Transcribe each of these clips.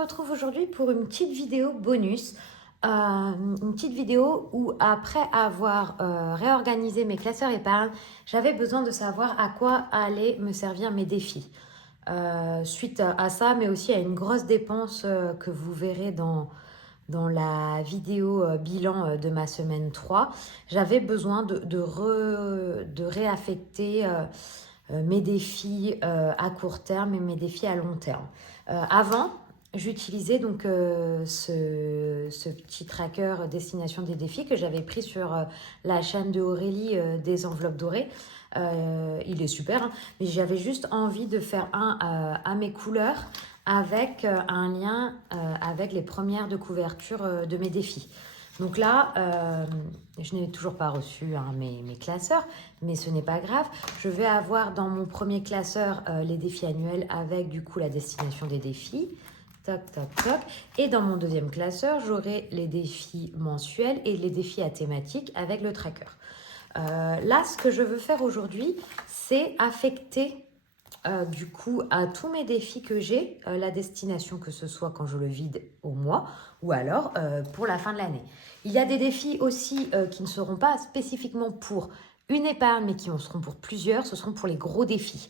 retrouve aujourd'hui pour une petite vidéo bonus. Une petite vidéo où après avoir réorganisé mes classeurs épargne, j'avais besoin de savoir à quoi allaient me servir mes défis. Suite à ça, mais aussi à une grosse dépense que vous verrez dans la vidéo bilan de ma semaine 3, j'avais besoin de réaffecter mes défis à court terme et mes défis à long terme. Avant, j'utilisais donc ce petit tracker destination des défis que j'avais pris sur la chaîne de Aurélie des enveloppes dorées. Il est super, hein, mais j'avais juste envie de faire un à mes couleurs avec un lien avec les premières de couverture de mes défis. Donc là, je n'ai toujours pas reçu mes classeurs, mais ce n'est pas grave. Je vais avoir dans mon premier classeur les défis annuels avec du coup la destination des défis. Toc, toc, toc. Et dans mon deuxième classeur, j'aurai les défis mensuels et les défis à thématique avec le tracker. Là, ce que je veux faire aujourd'hui, c'est affecter du coup à tous mes défis que j'ai la destination, que ce soit quand je le vide au mois ou alors pour la fin de l'année. Il y a des défis aussi qui ne seront pas spécifiquement pour une épargne mais qui en seront pour plusieurs, ce seront pour les gros défis.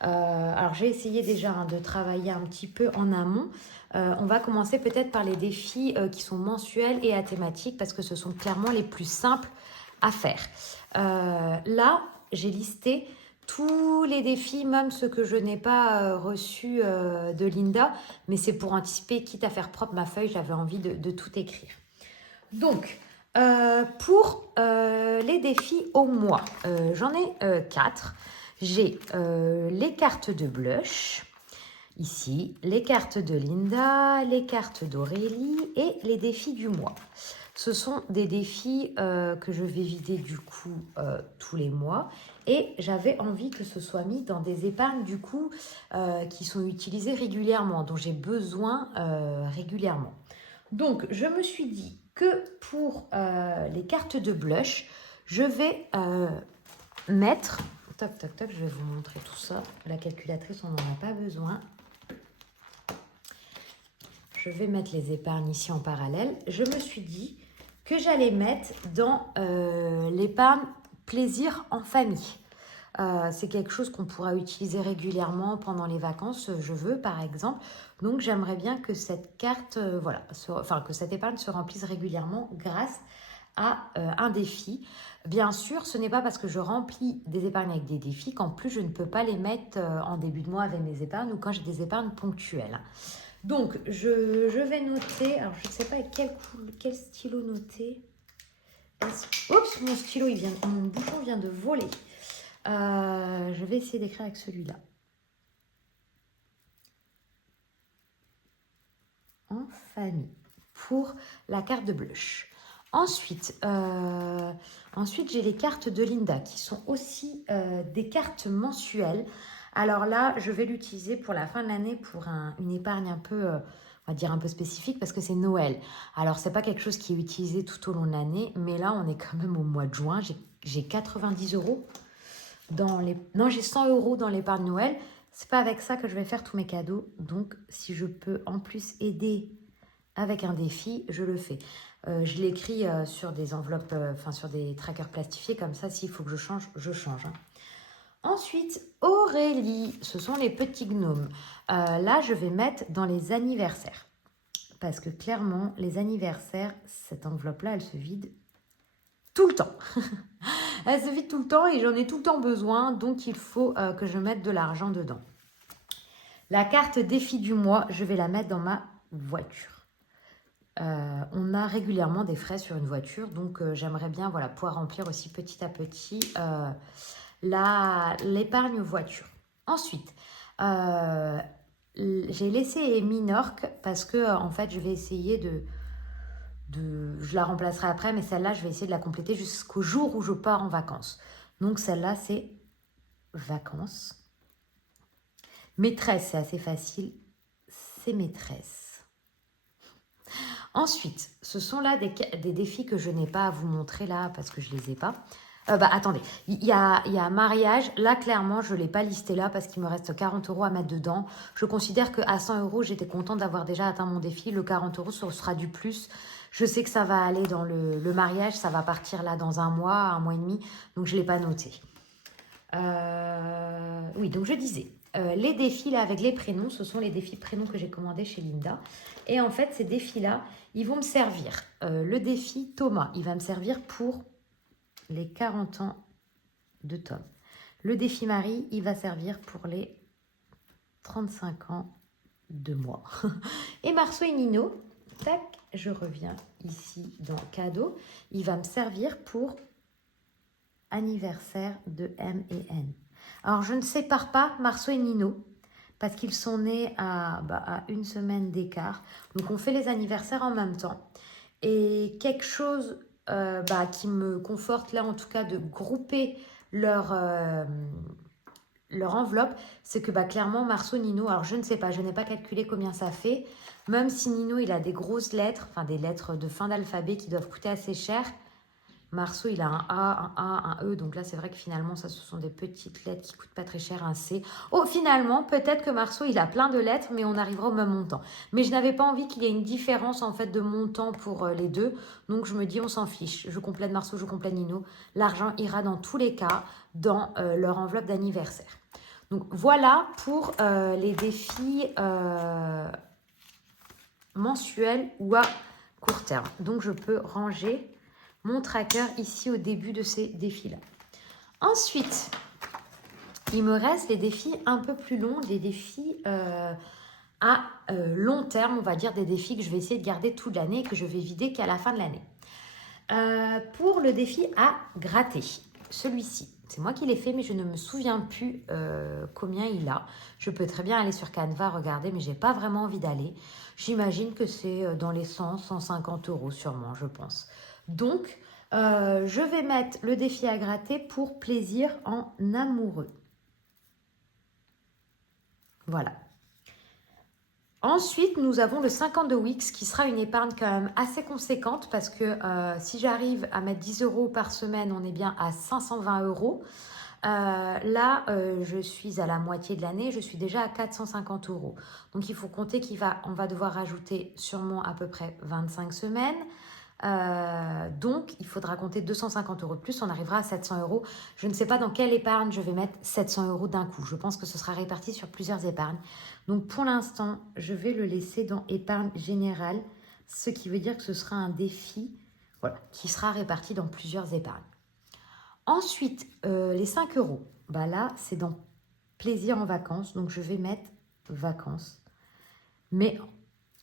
Alors j'ai essayé déjà de travailler un petit peu en amont. On va commencer peut-être par les défis qui sont mensuels et à thématique parce que ce sont clairement les plus simples à faire. Là, j'ai listé tous les défis, même ceux que je n'ai pas reçus de Linda, mais c'est pour anticiper, quitte à faire propre ma feuille, j'avais envie de tout écrire. Donc, pour les défis au mois, j'en ai 4. J'ai les cartes de blush, ici, les cartes de Linda, les cartes d'Aurélie et les défis du mois. Ce sont des défis que je vais vider du coup tous les mois et j'avais envie que ce soit mis dans des épargnes du coup qui sont utilisées régulièrement, dont j'ai besoin régulièrement. Donc je me suis dit que pour les cartes de blush, je vais mettre... Toc, toc, toc, je vais vous montrer tout ça. La calculatrice, on n'en a pas besoin. Je vais mettre les épargnes ici en parallèle. Je me suis dit que j'allais mettre dans l'épargne plaisir en famille. C'est quelque chose qu'on pourra utiliser régulièrement pendant les vacances, je veux par exemple. Donc j'aimerais bien que cette carte, que cette épargne se remplisse régulièrement grâce à un défi. Bien sûr, ce n'est pas parce que je remplis des épargnes avec des défis qu'en plus je ne peux pas les mettre en début de mois avec mes épargnes ou quand j'ai des épargnes ponctuelles. Donc, je vais noter, alors je ne sais pas avec quel stylo noter. Oups, mon bouchon vient de voler. Je vais essayer d'écrire avec celui-là. En famille, pour la carte de blush. Ensuite, j'ai les cartes de Linda qui sont aussi des cartes mensuelles. Alors là, je vais l'utiliser pour la fin de l'année pour une épargne un peu, on va dire un peu spécifique parce que c'est Noël. Alors, c'est pas quelque chose qui est utilisé tout au long de l'année, mais là, on est quand même au mois de juin. J'ai 90 euros Non, j'ai 100 euros dans l'épargne Noël. C'est pas avec ça que je vais faire tous mes cadeaux. Donc, si je peux en plus aider avec un défi, je le fais. Je l'écris sur des enveloppes, sur des trackers plastifiés. Comme ça, s'il faut que je change, je change. Hein. Ensuite, Aurélie, ce sont les petits gnomes. Là, je vais mettre dans les anniversaires. Parce que clairement, les anniversaires, cette enveloppe-là, elle se vide tout le temps. Elle se vide tout le temps et j'en ai tout le temps besoin. Donc, il faut que je mette de l'argent dedans. La carte défi du mois, je vais la mettre dans ma voiture. On a régulièrement des frais sur une voiture. Donc, j'aimerais bien pouvoir remplir aussi petit à petit... l'épargne voiture. Ensuite, j'ai laissé Minorque parce que en fait, je vais essayer je la remplacerai après, mais celle-là, je vais essayer de la compléter jusqu'au jour où je pars en vacances. Donc, celle-là, c'est vacances. Maîtresse, c'est assez facile. C'est maîtresse. Ensuite, ce sont là des défis que je n'ai pas à vous montrer là parce que je ne les ai pas. Attendez, il y a mariage. Là, clairement, je ne l'ai pas listé là parce qu'il me reste 40 euros à mettre dedans. Je considère qu'à 100 euros, j'étais contente d'avoir déjà atteint mon défi. Le 40 euros, ce sera du plus. Je sais que ça va aller dans le mariage. Ça va partir là dans un mois et demi. Donc, je ne l'ai pas noté. Oui, donc je disais, les défis là avec les prénoms, ce sont les défis prénoms que j'ai commandés chez Linda. Et en fait, ces défis-là, ils vont me servir. Le défi Thomas, il va me servir pour les 40 ans de Tom. Le défi Marie, il va servir pour les 35 ans de moi. Et Marceau et Nino, tac, je reviens ici dans cadeau. Il va me servir pour anniversaire de M et N. Alors, je ne sépare pas Marceau et Nino parce qu'ils sont nés à une semaine d'écart. Donc, on fait les anniversaires en même temps. Et quelque chose qui me conforte là, en tout cas, de grouper leur enveloppe, c'est que clairement, Marceau, Nino, alors je ne sais pas, je n'ai pas calculé combien ça fait. Même si Nino, il a des grosses lettres, enfin des lettres de fin d'alphabet qui doivent coûter assez cher. Marceau, il a un A, un E. Donc là, c'est vrai que finalement, ça, ce sont des petites lettres qui ne coûtent pas très cher, un C. Oh, finalement, peut-être que Marceau, il a plein de lettres, mais on arrivera au même montant. Mais je n'avais pas envie qu'il y ait une différence, en fait, de montant pour les deux. Donc, je me dis, on s'en fiche. Je complète Marceau, je complète Nino. L'argent ira dans tous les cas dans leur enveloppe d'anniversaire. Donc, voilà pour les défis mensuels ou à court terme. Donc, je peux ranger mon tracker ici au début de ces défis-là. Ensuite, il me reste les défis un peu plus longs, des défis à long terme, on va dire des défis que je vais essayer de garder toute l'année et que je vais vider qu'à la fin de l'année. Pour le défi à gratter, celui-ci, c'est moi qui l'ai fait, mais je ne me souviens plus combien il a. Je peux très bien aller sur Canva, regarder, mais je n'ai pas vraiment envie d'aller. J'imagine que c'est dans les 100, 150 euros sûrement, je pense. Donc, je vais mettre le défi à gratter pour plaisir en amoureux. Voilà. Ensuite, nous avons le 50 de Wix qui sera une épargne quand même assez conséquente parce que si j'arrive à mettre 10 euros par semaine, on est bien à 520 euros. Là, je suis à la moitié de l'année, je suis déjà à 450 euros. Donc, il faut compter qu'on va devoir rajouter sûrement à peu près 25 semaines. Donc, il faudra compter 250 euros de plus, on arrivera à 700 euros. Je ne sais pas dans quelle épargne je vais mettre 700 euros d'un coup. Je pense que ce sera réparti sur plusieurs épargnes. Donc, pour l'instant, je vais le laisser dans épargne générale, ce qui veut dire que ce sera un défi qui sera réparti dans plusieurs épargnes. Ensuite, les 5 euros, là, c'est dans plaisir en vacances. Donc, je vais mettre vacances. Mais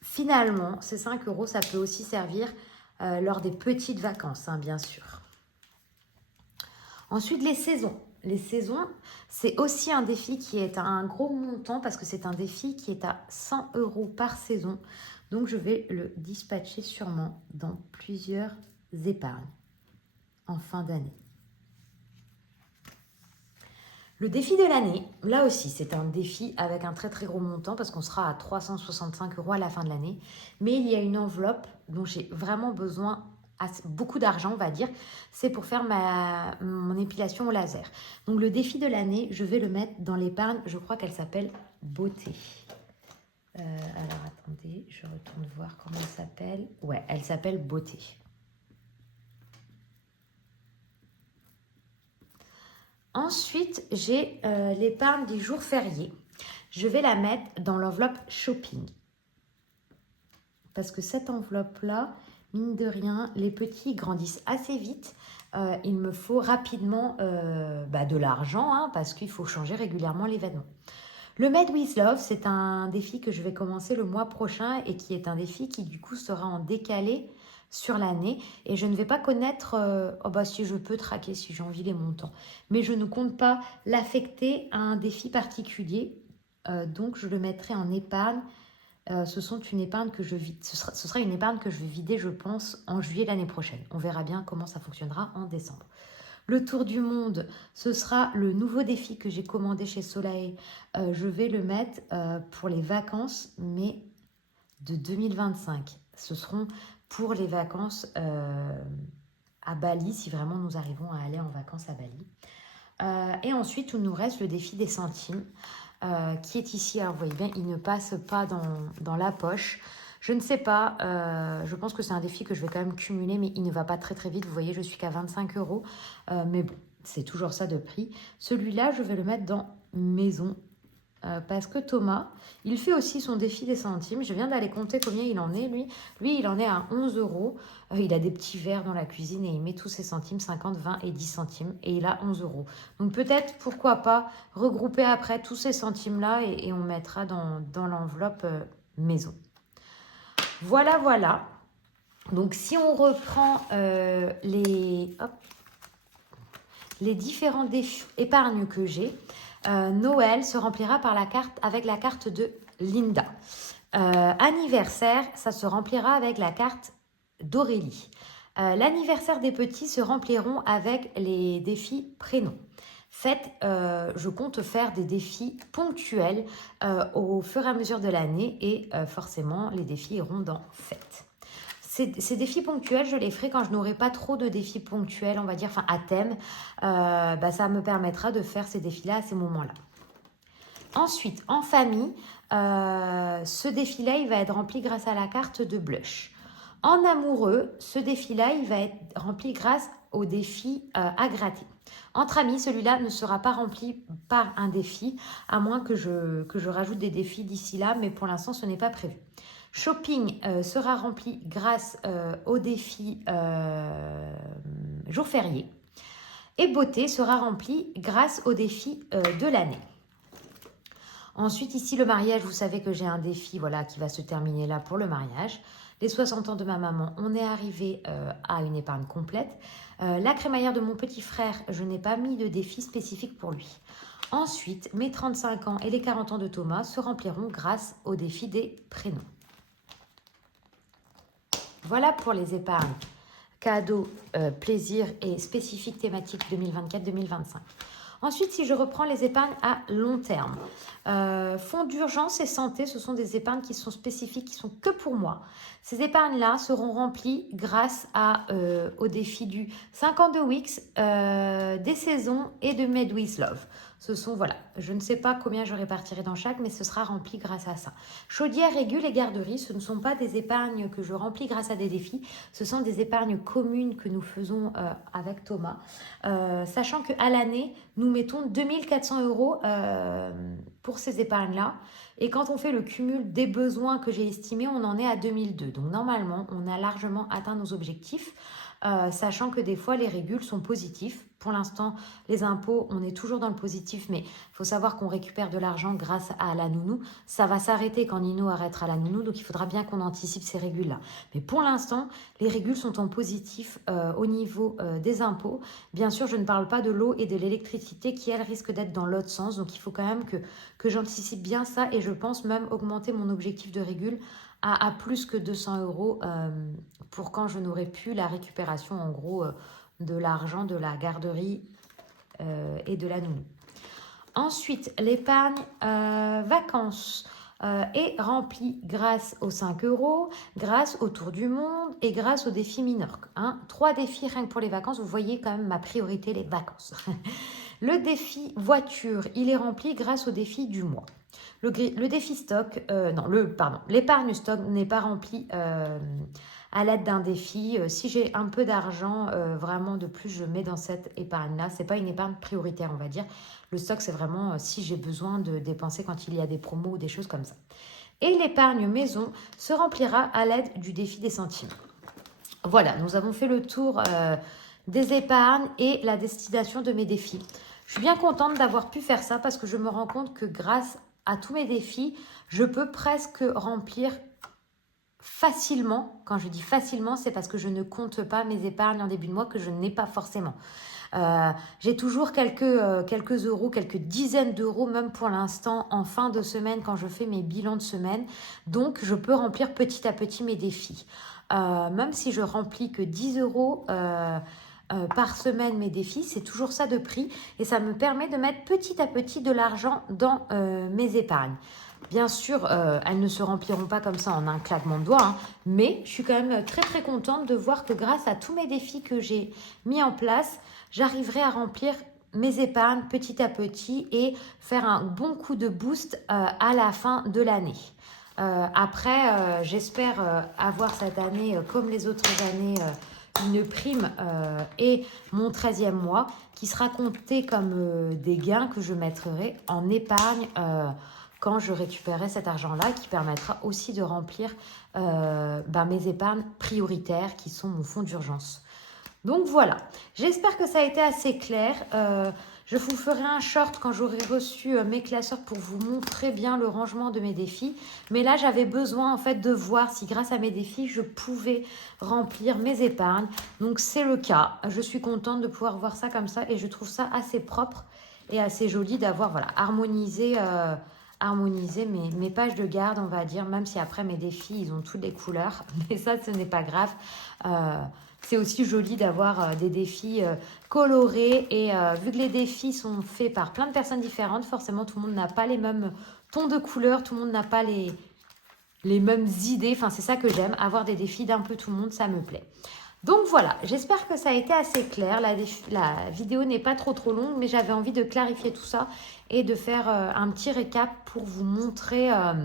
finalement, ces 5 euros, ça peut aussi servir lors des petites vacances, bien sûr. Ensuite, les saisons. Les saisons, c'est aussi un défi qui est à un gros montant parce que c'est un défi qui est à 100 euros par saison. Donc, je vais le dispatcher sûrement dans plusieurs épargnes en fin d'année. Le défi de l'année, là aussi, c'est un défi avec un très très gros montant parce qu'on sera à 365 euros à la fin de l'année. Mais il y a une enveloppe dont j'ai vraiment besoin, beaucoup d'argent, on va dire. C'est pour faire mon épilation au laser. Donc le défi de l'année, je vais le mettre dans l'épargne. Je crois qu'elle s'appelle Beauté. Alors attendez, je retourne voir comment elle s'appelle. Ouais, elle s'appelle Beauté. Ensuite, j'ai l'épargne des jours fériés. Je vais la mettre dans l'enveloppe shopping. Parce que cette enveloppe-là, mine de rien, les petits grandissent assez vite. Il me faut rapidement de l'argent parce qu'il faut changer régulièrement les vêtements. Le Made with Love, c'est un défi que je vais commencer le mois prochain et qui est un défi qui du coup sera en décalé sur l'année et je ne vais pas connaître si je peux traquer si j'ai envie les montants, mais je ne compte pas l'affecter à un défi particulier, donc je le mettrai en épargne. Ce sera une épargne que je vais vider, je pense, en juillet l'année prochaine. On verra bien comment ça fonctionnera en décembre. Le tour du monde, ce sera le nouveau défi que j'ai commandé chez Soleil. Je vais le mettre pour les vacances, mais de 2025. Ce seront pour les vacances à Bali, si vraiment nous arrivons à aller en vacances à Bali. Et ensuite, il nous reste le défi des centimes, qui est ici. Alors, vous voyez bien, il ne passe pas dans la poche. Je ne sais pas, je pense que c'est un défi que je vais quand même cumuler, mais il ne va pas très très vite. Vous voyez, je suis qu'à 25 euros, mais bon, c'est toujours ça de prix. Celui-là, je vais le mettre dans maison, parce que Thomas, il fait aussi son défi des centimes. Je viens d'aller compter combien il en est, lui. Lui, il en est à 11 euros. Il a des petits verres dans la cuisine et il met tous ses centimes, 50, 20 et 10 centimes. Et il a 11 euros. Donc peut-être, pourquoi pas, regrouper après tous ces centimes-là et on mettra dans l'enveloppe maison. Voilà, voilà. Donc si on reprend les différents épargnes que j'ai, Noël se remplira avec la carte de Linda. Anniversaire, ça se remplira avec la carte d'Aurélie. L'anniversaire des petits se rempliront avec les défis prénoms. Faites, je compte faire des défis ponctuels au fur et à mesure de l'année et forcément les défis iront dans fête. Ces défis ponctuels, je les ferai quand je n'aurai pas trop de défis ponctuels, on va dire, enfin à thème. Ça me permettra de faire ces défis-là à ces moments-là. Ensuite, en famille, ce défi-là, il va être rempli grâce à la carte de blush. En amoureux, ce défi-là, il va être rempli grâce au défi à gratter. Entre amis, celui-là ne sera pas rempli par un défi, à moins que je rajoute des défis d'ici là, mais pour l'instant, ce n'est pas prévu. Shopping sera rempli grâce au défi jour férié. Et beauté sera rempli grâce au défi de l'année. Ensuite, ici, le mariage, vous savez que j'ai un défi qui va se terminer là pour le mariage. Les 60 ans de ma maman, on est arrivé à une épargne complète. La crémaillère de mon petit frère, je n'ai pas mis de défi spécifique pour lui. Ensuite, mes 35 ans et les 40 ans de Thomas se rempliront grâce au défi des prénoms. Voilà pour les épargnes, cadeaux, plaisir et spécifiques thématiques 2024-2025. Ensuite, si je reprends les épargnes à long terme, fonds d'urgence et santé, ce sont des épargnes qui sont spécifiques, qui sont que pour moi. Ces épargnes-là seront remplies grâce au défi du 5 ans de Wix, des saisons et de Made with Love. Ce sont, je ne sais pas combien je répartirai dans chaque, mais ce sera rempli grâce à ça. Chaudière, régule et garderie, ce ne sont pas des épargnes que je remplis grâce à des défis, ce sont des épargnes communes que nous faisons avec Thomas. Sachant qu'à l'année, nous mettons 2400 euros pour ces épargnes-là. Et quand on fait le cumul des besoins que j'ai estimés, on en est à 2002. Donc normalement, on a largement atteint nos objectifs. Sachant que des fois, les régules sont positifs. Pour l'instant, les impôts, on est toujours dans le positif, mais il faut savoir qu'on récupère de l'argent grâce à la nounou. Ça va s'arrêter quand Nino arrêtera la nounou, donc il faudra bien qu'on anticipe ces régules-là. Mais pour l'instant, les régules sont en positif au niveau des impôts. Bien sûr, je ne parle pas de l'eau et de l'électricité qui, elles, risquent d'être dans l'autre sens. Donc, il faut quand même que j'anticipe bien ça et je pense même augmenter mon objectif de régule à plus que 200 euros pour quand je n'aurai plus la récupération, en gros, de l'argent de la garderie et de la nounou. Ensuite, l'épargne vacances est remplie grâce aux 5 euros, grâce au tour du monde et grâce au défi Minorque. 3 défis rien que pour les vacances. Vous voyez quand même ma priorité, les vacances. Le défi voiture, il est rempli grâce au défi du mois. Le défi stock, l'épargne stock n'est pas rempli à l'aide d'un défi. Si j'ai un peu d'argent vraiment de plus, je mets dans cette épargne-là. Ce n'est pas une épargne prioritaire, on va dire. Le stock, c'est vraiment si j'ai besoin de dépenser quand il y a des promos ou des choses comme ça. Et l'épargne maison se remplira à l'aide du défi des centimes. Voilà, nous avons fait le tour des épargnes et la destination de mes défis. Je suis bien contente d'avoir pu faire ça parce que je me rends compte que grâce à tous mes défis, je peux presque remplir facilement. Quand je dis facilement, c'est parce que je ne compte pas mes épargnes en début de mois que je n'ai pas forcément. J'ai toujours quelques euros, quelques dizaines d'euros, même pour l'instant, en fin de semaine, quand je fais mes bilans de semaine. Donc, je peux remplir petit à petit mes défis. Même si je remplis que 10 euros par semaine mes défis, c'est toujours ça de prix et ça me permet de mettre petit à petit de l'argent dans mes épargnes. Bien sûr, elles ne se rempliront pas comme ça en un claquement de doigts, hein, mais je suis quand même très très contente de voir que grâce à tous mes défis que j'ai mis en place, j'arriverai à remplir mes épargnes petit à petit et faire un bon coup de boost à la fin de l'année. Après, j'espère avoir cette année, comme les autres années, une prime et mon 13e mois qui sera compté comme des gains que je mettrai en épargne quand je récupérerai cet argent-là, qui permettra aussi de remplir mes épargnes prioritaires qui sont mon fonds d'urgence. Donc voilà, j'espère que ça a été assez clair. Je vous ferai un short quand j'aurai reçu mes classeurs pour vous montrer bien le rangement de mes défis. Mais là, j'avais besoin en fait de voir si grâce à mes défis, je pouvais remplir mes épargnes. Donc c'est le cas. Je suis contente de pouvoir voir ça comme ça et je trouve ça assez propre et assez joli d'avoir harmonisé mes pages de garde, on va dire, même si après mes défis, ils ont toutes les couleurs. Mais ça, ce n'est pas grave. C'est aussi joli d'avoir des défis colorés et vu que les défis sont faits par plein de personnes différentes, forcément tout le monde n'a pas les mêmes tons de couleurs, tout le monde n'a pas les mêmes idées. Enfin, c'est ça que j'aime, avoir des défis d'un peu tout le monde, ça me plaît. Donc voilà, j'espère que ça a été assez clair. La vidéo n'est pas trop longue, mais j'avais envie de clarifier tout ça et de faire un petit récap pour vous montrer à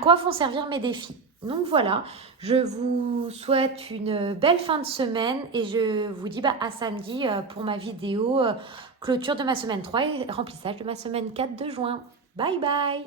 quoi vont servir mes défis. Donc voilà, je vous souhaite une belle fin de semaine et je vous dis à samedi pour ma vidéo clôture de ma semaine 3 et remplissage de ma semaine 4 de juin. Bye bye!